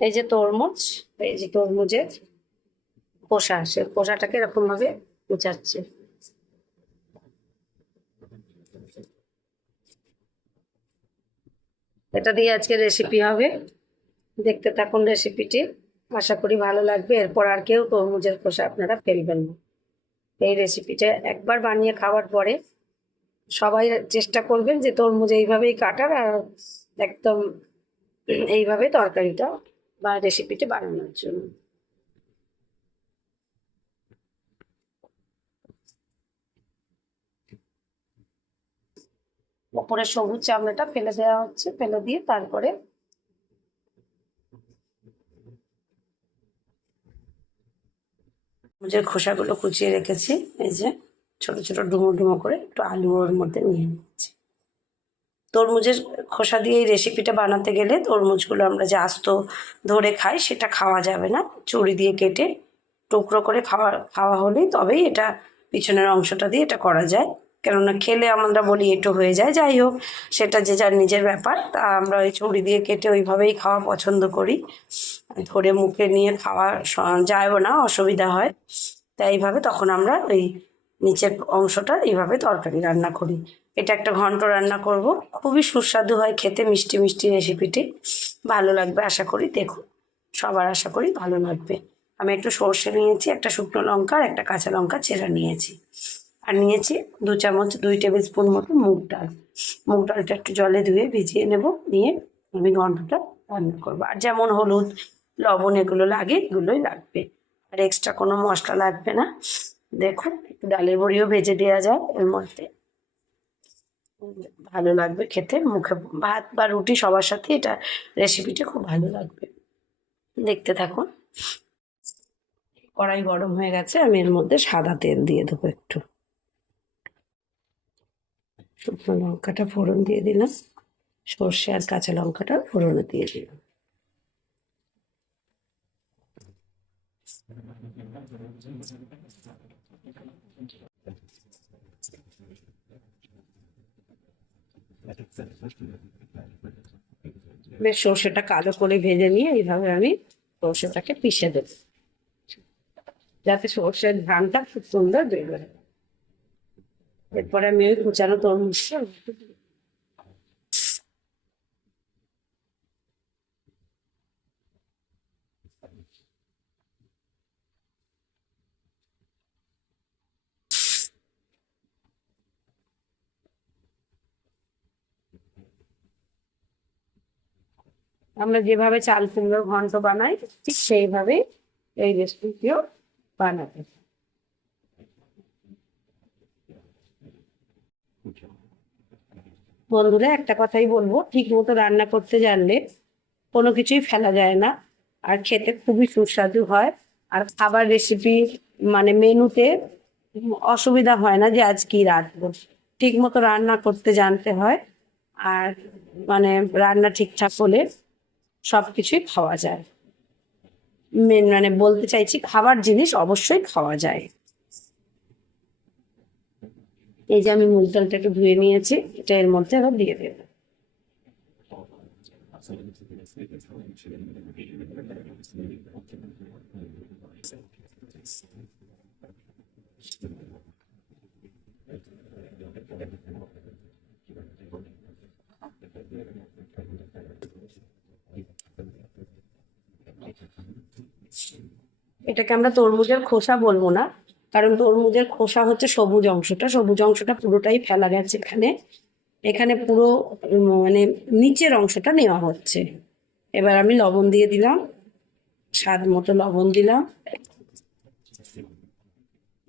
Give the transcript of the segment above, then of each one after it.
এই যে তরমুজ, এই যে তরমুজের খোসা, সে খোসাটাকে এরকম ভাবে কুচাচ্ছে। এটা দিয়ে আজকে রেসিপি হবে, দেখতে থাকুন রেসিপিটি, আশা করি ভালো লাগবে। এরপর আর কেউ তরমুজের খোসা আপনারা ফেলবেন না। এই রেসিপিটা একবার বানিয়ে খাওয়ার পরে সবাই চেষ্টা করবেন যে তরমুজ এইভাবেই কাটার, আর একদম এইভাবে তরকারিটা বা রেসিপিটা বানানোর জন্য। ওপরে সবুজ চামড়াটা ফেলে দেওয়া হচ্ছে, ফেলে দিয়ে তারপরে তরমুজের খোসাগুলো কুচিয়ে রেখেছি। এই যে ছোট ছোট ডুমো ডুমো করে একটু আলু ওর মধ্যে নিয়ে নিচ্ছি। তরমুজের খোসা দিয়ে এই রেসিপিটা বানাতে গেলে তরমুজগুলো আমরা যে আস্ত ধরে খাই সেটা খাওয়া যাবে না, ছুরি দিয়ে কেটে টুকরো করে খাওয়া খাওয়া হলেই তবেই এটা পিছনের অংশটা দিয়ে এটা করা যায়। কেননা খেলে আমরা বলি এঁটো হয়ে যায়, যাই হোক সেটা যে যার নিজের ব্যাপার। তা আমরা ওই ছুরি দিয়ে কেটে ওইভাবেই খাওয়া পছন্দ করি, ধরে মুখে নিয়ে খাওয়া যায়ও না, অসুবিধা হয়। তাই এইভাবে তখন আমরা ওই নিচের অংশটা এইভাবে তরকারি রান্না করি। এটা একটা ঘন্ট রান্না করব, খুবই সুস্বাদু হয় খেতে, মিষ্টি মিষ্টি রেসিপিটি। ভালো লাগবে আশা করি, দেখুন সবার আশা করি ভালো লাগবে। আমি একটু সর্ষে নিয়েছি, একটা শুকনো লঙ্কা আর একটা কাঁচা লঙ্কা চেরা নিয়েছি, আর নিয়েছি 2 টেবিল স্পুন মতো মুগ ডাল। মুগ ডালটা একটু জলে ধুয়ে ভিজিয়ে নেব, নিয়ে আমি ঘন্টটা রান্না করবো। আর যেমন হলুদ লবণ এগুলো লাগে এগুলোই লাগবে, আর এক্সট্রা কোনো মশলা লাগবে না। দেখুন একটু ডালের বড়িও ভেজে দেওয়া যায় এর মধ্যে, ভালো লাগবে খেতে, মুখে ভাত বা রুটি সবার সাথে এটা রেসিপিটা খুব ভালো লাগবে। দেখতে থাকুন। কড়াই গরম হয়ে গেছে, আমি এর মধ্যে সাদা তেল দিয়ে দেবো একটু। শুকনো লঙ্কাটা ফোড়ন দিয়ে দিলাম, সর্ষে আর কাঁচা লঙ্কাটা ফোড়নে দিয়ে দিলাম। বেশ সর্ষেটা কালো করে ভেজে নিয়ে এইভাবে আমি সর্ষেটাকে পিষে দেবো, যাতে সর্ষের ঘ্রাণটা খুব সুন্দর বেরোয়। এরপরে আমি ওই কুচানো তরমুজটা, আমরা যেভাবে চাল কুমড়োর ঘন্ট বানাই ঠিক সেইভাবেই এই রেসিপিটিও বানাতে। বন্ধুরা একটা কথাই বলবো, ঠিক মতো রান্না করতে জানলে কোনো কিছুই ফেলা যায় না, আর খেতে খুবই সুস্বাদু হয়। আর খাবার রেসিপি মানে মেনুতে অসুবিধা হয় না যে আজ কি রাঁধবো, ঠিক মতো রান্না করতে জানতে হয়। আর মানে রান্না ঠিকঠাক হলে সব কিছুই খাওয়া যায়। মানে বলতে চাইছি খাবার জিনিস অবশ্যই খাওয়া যায়। এই যে আমি মুগ ডালটা একটু ধুয়ে নিয়েছি, এটা এর মধ্যে আবার দিয়ে দেবো। এটাকে আমরা তরমুজের খোসা বলবো না, কারণ তরমুজের খোসা হচ্ছে সবুজ অংশটা, সবুজ অংশটা পুরোটাই ফেলা গেছে এখানে। এখানে পুরো মানে নিচের অংশটা নেওয়া হচ্ছে। এবার আমি লবণ দিয়ে দিলাম, স্বাদ মতো লবণ দিলাম,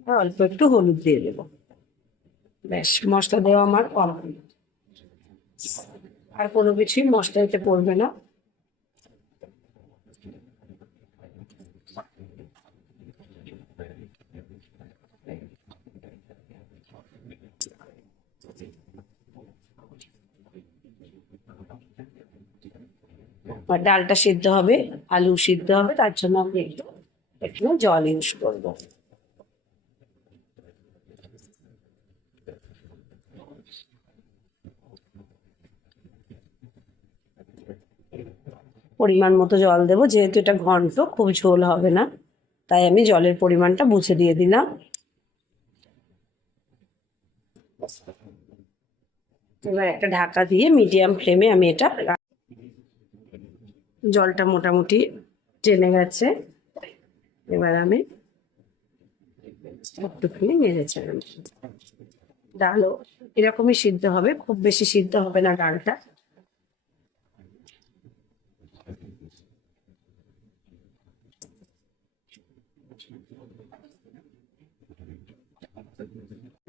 আর অল্প একটু হলুদ দিয়ে দেবো। ব্যাস, মশলা দেওয়া আমার কমপ্লিট। আর কোনো কিছুই মশলা এতে পড়বে না। আর ডালটা সিদ্ধ হবে, আলু সিদ্ধ হবে, তার জন্য আমি একটু একটু জল ইউজ করবো। পরিমাণ মতো জল দেবো, যেহেতু এটা ঘন্ট খুব ঝোল হবে না, তাই আমি জলের পরিমাণটা বুঝে দিয়ে দিলাম। এবার একটা ঢাকা দিয়ে মিডিয়াম ফ্লেমে আমি এটা, জলটা মোটামুটি টেনে গেছে, এবার আমি একটুখানি নেড়েছিলাম। ডালও এরকমই সিদ্ধ হবে, খুব বেশি সিদ্ধ হবে না ডালটা।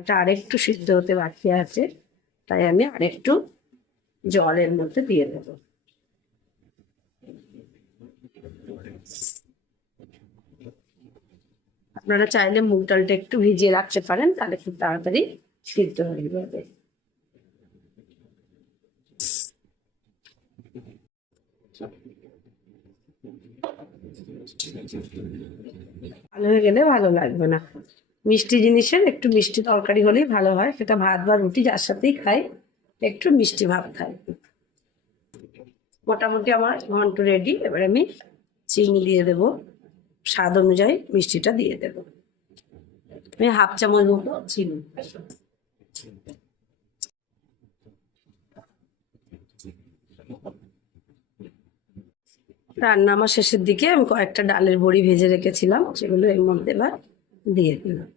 এটা আরেকটু সিদ্ধ হতে বাকি আছে, তাই আমি আরেকটু জলের মধ্যে দিয়ে দেব। আপনারা চাইলে মুগ ডালটা একটু ভিজিয়ে রাখতে পারেন, তাহলে খুব তাড়াতাড়ি সিদ্ধ হয়ে যাবে। ভালো হয়ে গেলে ভালো লাগবে না। মিষ্টি জিনিসের একটু মিষ্টি তরকারি হলেই ভালো হয়, সেটা ভাত বা রুটি যার সাথেই খাই একটু মিষ্টি ভাব খাই। মোটামুটি আমার ঘন্ট রেডি। এবার আমি চিনি দিয়ে দেবো, স্বাদ অনুযায়ী মিষ্টিটা দিয়ে দেবো। আমি হাফ চামচ মতো চিনি। রান্না আমার শেষের দিকে আমি কয়েকটা ডালের বড়ি ভেজে রেখেছিলাম, সেগুলো এর মধ্যে এবার দিয়ে দিলাম।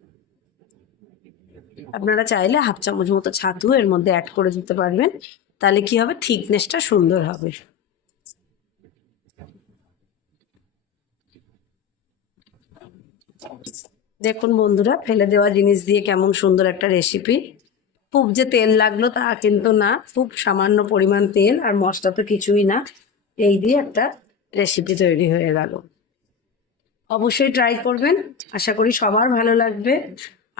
আপনারা চাইলে হাফ চামচ মতো ছাতু এর মধ্যে অ্যাড করে দিতে পারবেন, তাহলে কি হবে, থিকনেসটা সুন্দর হবে। দেখুন বন্ধুরা, ফেলে দেওয়া জিনিস দিয়ে কেমন সুন্দর একটা রেসিপি। খুব যে তেল লাগলো তা কিন্তু না, খুব সামান্য পরিমাণ তেল আর মশলা তো কিছুই না, এই দিয়ে একটা রেসিপি তৈরি হয়ে গেল। অবশ্যই ট্রাই করবেন, আশা করি সবার ভালো লাগবে।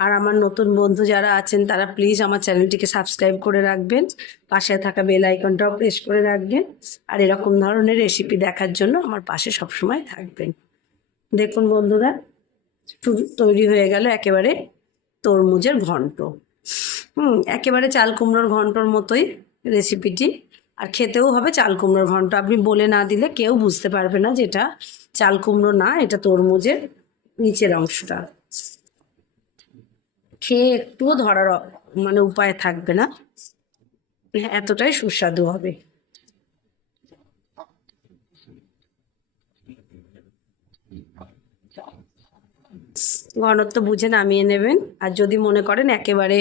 আর আমার নতুন বন্ধু যারা আছেন তারা প্লিজ আমার চ্যানেলটিকে সাবস্ক্রাইব করে রাখবেন, পাশে থাকা বেল আইকনটাও প্রেস করে রাখবেন, আর এরকম ধরনের রেসিপি দেখার জন্য আমার পাশে সবসময় থাকবেন। দেখুন বন্ধুরা, তৈরি হয়ে গেল একেবারে তরমুজের ঘন্ট। একেবারে চাল কুমড়োর ঘন্টর মতোই রেসিপিটি, আর খেতেও হবে চাল কুমড়োর ঘন্ট। আপনি বলে না দিলে কেউ বুঝতে পারবে না যে এটা চাল কুমড়ো না, এটা তরমুজের নিচের অংশটা। খেয়ে একটুও ধরার মানে উপায় থাকবে না, এতটাই সুস্বাদু হবে। ঘনত্ব বুঝে নামিয়ে নেবেন। আর যদি মনে করেন একেবারে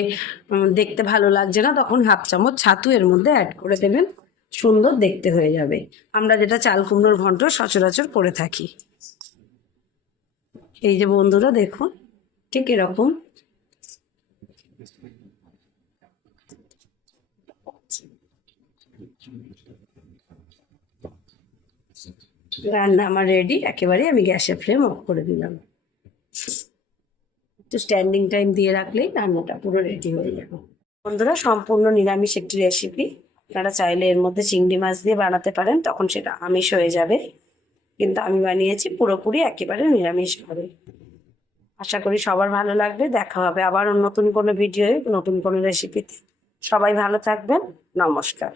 দেখতে ভালো লাগছে না, তখন হাফ চামচ ছাতু এর মধ্যে অ্যাড করে দেবেন, সুন্দর দেখতে হয়ে যাবে। আমরা যেটা চাল কুমড়োর ঘন্ট সচরাচর করে থাকি। এই যে বন্ধুরা দেখুন, ঠিক এরকম। রান্না আমার রেডি একেবারে, আমি গ্যাসের ফ্লেম অফ করে দিলাম। একটু স্ট্যান্ডিং টাইম দিয়ে রাখলেই রান্নাটা পুরো রেডি হয়ে যাবে। বন্ধুরা, সম্পূর্ণ নিরামিষ একটি রেসিপি। আপনারা চাইলে এর মধ্যে চিংড়ি মাছ দিয়ে বানাতে পারেন, তখন সেটা আমিষ হয়ে যাবে, কিন্তু আমি বানিয়েছি পুরোপুরি একেবারে নিরামিষভাবে। আশা করি সবার ভালো লাগবে। দেখা হবে আবার নতুন কোনো ভিডিওয়ে, নতুন কোনো রেসিপিতে। সবাই ভালো থাকবেন। নমস্কার।